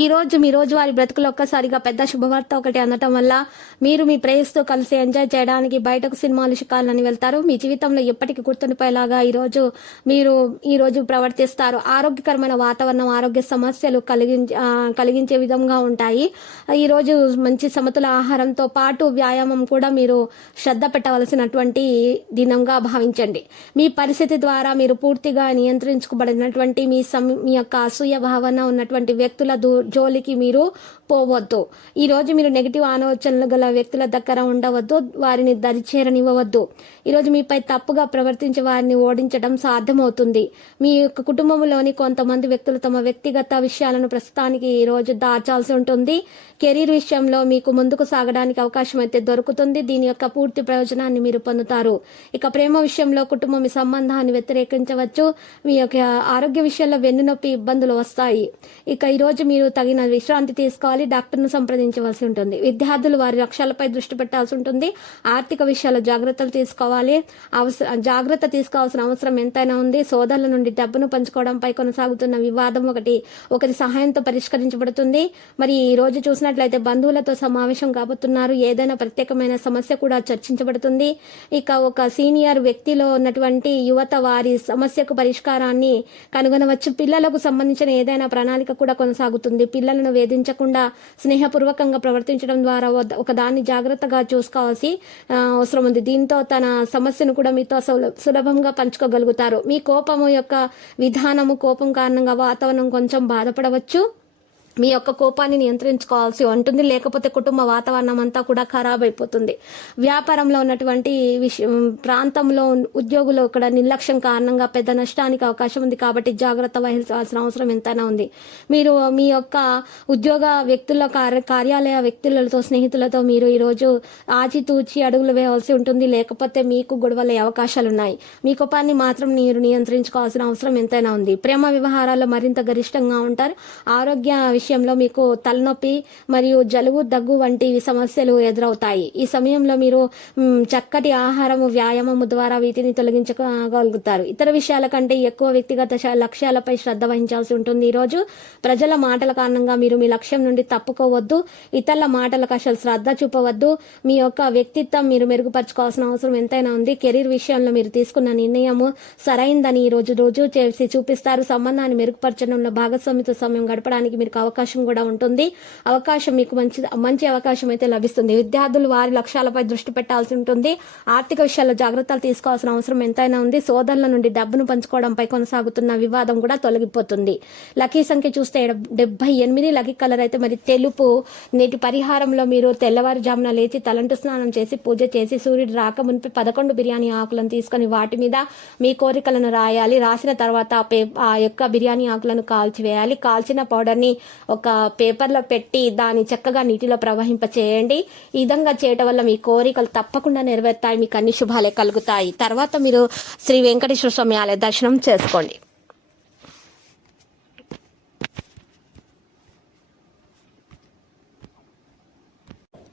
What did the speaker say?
ఈ రోజు మీ రోజువారి బ్రతుకులు ఒక్కసారిగా పెద్ద శుభవార్త ఒకటి అందటం వల్ల మీరు మీ ప్రేయస్తో కలిసి ఎంజాయ్ చేయడానికి బయటకు సినిమాలు షికాలని వెళ్తారు. మీ జీవితంలో ఎప్పటికీ గుర్తుండిపోయేలాగా ఈ రోజు మీరు ఈ రోజు ప్రవర్తిస్తారు. ఆరోగ్యకరమైన వాతావరణం ఆరోగ్య సమస్యలు కలిగించ కలిగించే విధంగా ఉంటాయి. ఈ రోజు మంచి సమతుల ఆహారంతో పాటు వ్యాయామం కూడా మీరు శ్రద్ధ పెట్టవలసినటువంటి దినంగా భావించండి. మీ పరిస్థితి ద్వారా మీరు పూర్తిగా నియంత్రించుకోబడినటువంటి మీ సమ మీ యొక్క అసూయ భావన ఉన్నటువంటి వ్యక్తుల దూ జోలికి మీరు పోవద్దు. ఈ రోజు మీరు నెగిటివ్ ఆలోచనలు గల వ్యక్తుల దగ్గర ఉండవద్దు వారిని దరిచేరనివ్వవద్దు. ఈరోజు మీపై తప్పుగా ప్రవర్తించే వారిని ఓడించడం సాధ్యమవుతుంది. మీ యొక్క కుటుంబంలోని కొంతమంది వ్యక్తులు తమ వ్యక్తిగత విషయాలను ప్రస్తుతానికి ఈ రోజు దాచాల్సి ఉంటుంది. కెరీర్ విషయంలో మీకు ముందుకు సాగడానికి అవకాశం అయితే దొరుకుతుంది. దీని యొక్క పూర్తి ప్రయోజనాన్ని మీరు పొందుతారు. ఇక ప్రేమ విషయంలో కుటుంబం మీ సంబంధాన్ని వ్యతిరేకించవచ్చు. మీ యొక్క ఆరోగ్య విషయంలో వెన్నునొప్పి ఇబ్బందులు వస్తాయి. ఇక ఈరోజు మీరు తగిన విశ్రాంతి తీసుకోవాలి డాక్టర్ను సంప్రదించవలసి ఉంటుంది. విద్యార్థులు వారి లక్ష్యాలపై దృష్టి పెట్టాల్సి ఉంటుంది. ఆర్థిక విషయాల్లో జాగ్రత్తలు తీసుకోవాలి. అవసర జాగ్రత్త తీసుకోవాల్సిన అవసరం ఎంతైనా ఉంది. సోదరుల నుండి డబ్బును పంచుకోవడంపై కొనసాగుతున్న వివాదం ఒకటి ఒకరి సహాయంతో పరిష్కరించబడుతుంది. మరి ఈ రోజు చూసినట్లయితే బంధువులతో సమావేశం కాబోతున్నారు. ఏదైనా ప్రత్యేకమైన సమస్య కూడా చర్చించబడుతుంది. ఇక ఒక సీనియర్ వ్యక్తిలో ఉన్నటువంటి యువత వారి సమస్యకు పరిష్కారాన్ని కనుగొనవచ్చు. పిల్లలకు సంబంధించిన ఏదైనా ప్రణాళిక కూడా కొనసాగుతుంది. పిల్లలను వేధించకుండా స్నేహపూర్వకంగా ప్రవర్తించడం ద్వారా ఒకదాన్ని జాగ్రత్తగా చూసుకోవాల్సి అవసరం ఉంది. దీంతో తన సమస్యను కూడా మీతో సులభంగా పంచుకోగలుగుతారు. మీ కోపము యొక్క విధానము కోపం కారణంగా వాతావరణం కొంచెం బాధపడవచ్చు. మీ యొక్క కోపాన్ని నియంత్రించుకోవాల్సి ఉంటుంది. లేకపోతే కుటుంబ వాతావరణం అంతా కూడా ఖరాబ్ అయిపోతుంది. వ్యాపారంలో ఉన్నటువంటి విషయం ప్రాంతంలో ఉద్యోగులు ఇక్కడ నిర్లక్ష్యం కారణంగా పెద్ద నష్టానికి అవకాశం ఉంది. కాబట్టి జాగ్రత్త వహించాల్సిన అవసరం ఎంతైనా ఉంది. మీరు మీ యొక్క ఉద్యోగ వ్యక్తుల కార్య కార్యాలయ వ్యక్తులతో స్నేహితులతో మీరు ఈరోజు ఆచితూచి అడుగులు వేయవలసి ఉంటుంది. లేకపోతే మీకు గొడవలే అవకాశాలు ఉన్నాయి. మీ కోపాన్ని మాత్రం మీరు నియంత్రించుకోవాల్సిన అవసరం ఎంతైనా ఉంది. ప్రేమ వ్యవహారాల్లో మరింత గరిష్టంగా ఉంటారు. ఆరోగ్య విషయంలో మీకు తలనొప్పి మరియు జలుబు దగ్గు వంటి సమస్యలు ఎదురవుతాయి. ఈ సమయంలో మీరు చక్కటి ఆహారము వ్యాయామము ద్వారా వీటిని తొలగించగలుగుతారు. ఇతర విషయాల కంటే ఎక్కువ వ్యక్తిగత శ- లక్ష్యాలపై శ్రద్ధ వహించాల్సి ఉంటుంది. ఈ రోజు ప్రజల మాటల కారణంగా మీరు మీ లక్ష్యం నుండి తప్పుకోవద్దు. ఇతరుల మాటలకు అసలు శ్రద్ధ చూపవద్దు. మీ యొక్క వ్యక్తిత్వం మీరు మెరుగుపరచుకోవాల్సిన అవసరం ఎంతైనా ఉంది. కెరీర్ విషయంలో మీరు తీసుకున్న నిర్ణయము సరైందని ఈ రోజు రోజు చేసి చూపిస్తారు. సంబంధాన్ని మెరుగుపరచడంలో భాగస్వామితో సమయం గడపడానికి మీకు అవకాశం అవకాశం కూడా ఉంటుంది. అవకాశం మీకు మంచి మంచి అవకాశం అయితే లభిస్తుంది. విద్యార్థులు వారి లక్ష్యాలపై దృష్టి పెట్టాల్సి ఉంటుంది. ఆర్థిక విషయాల్లో జాగ్రత్తలు తీసుకోవాల్సిన అవసరం ఎంతైనా ఉంది. సోదరుల నుండి డబ్బును పంచుకోవడంపై కొనసాగుతున్న వివాదం కూడా తొలగిపోతుంది. లక్కీ సంఖ్య చూస్తే డెబ్బై ఎనిమిది. లక్కీ కలర్ అయితే మరి తెలుపు. నేటి పరిహారంలో మీరు తెల్లవారుజామున లేచి తలంటు స్నానం చేసి పూజ చేసి సూర్యుడు రాక మునిపి పదకొండు బిర్యానీ ఆకులను తీసుకొని వాటి మీద మీ కోరికలను రాయాలి. రాసిన తర్వాత పే ఆ యొక్క బిర్యానీ ఆకులను కాల్చివేయాలి. కాల్చిన పౌడర్ని ఒక పేపర్లో పెట్టి దాన్ని చక్కగా నీటిలో ప్రవహింప చేయండి ఈ విధంగా చేయటం వల్ల మీ కోరికలు తప్పకుండా నెరవేరుతాయి. మీకు అన్ని శుభాలే కలుగుతాయి. తర్వాత మీరు శ్రీ వెంకటేశ్వర స్వామి ఆలయ దర్శనం చేసుకోండి.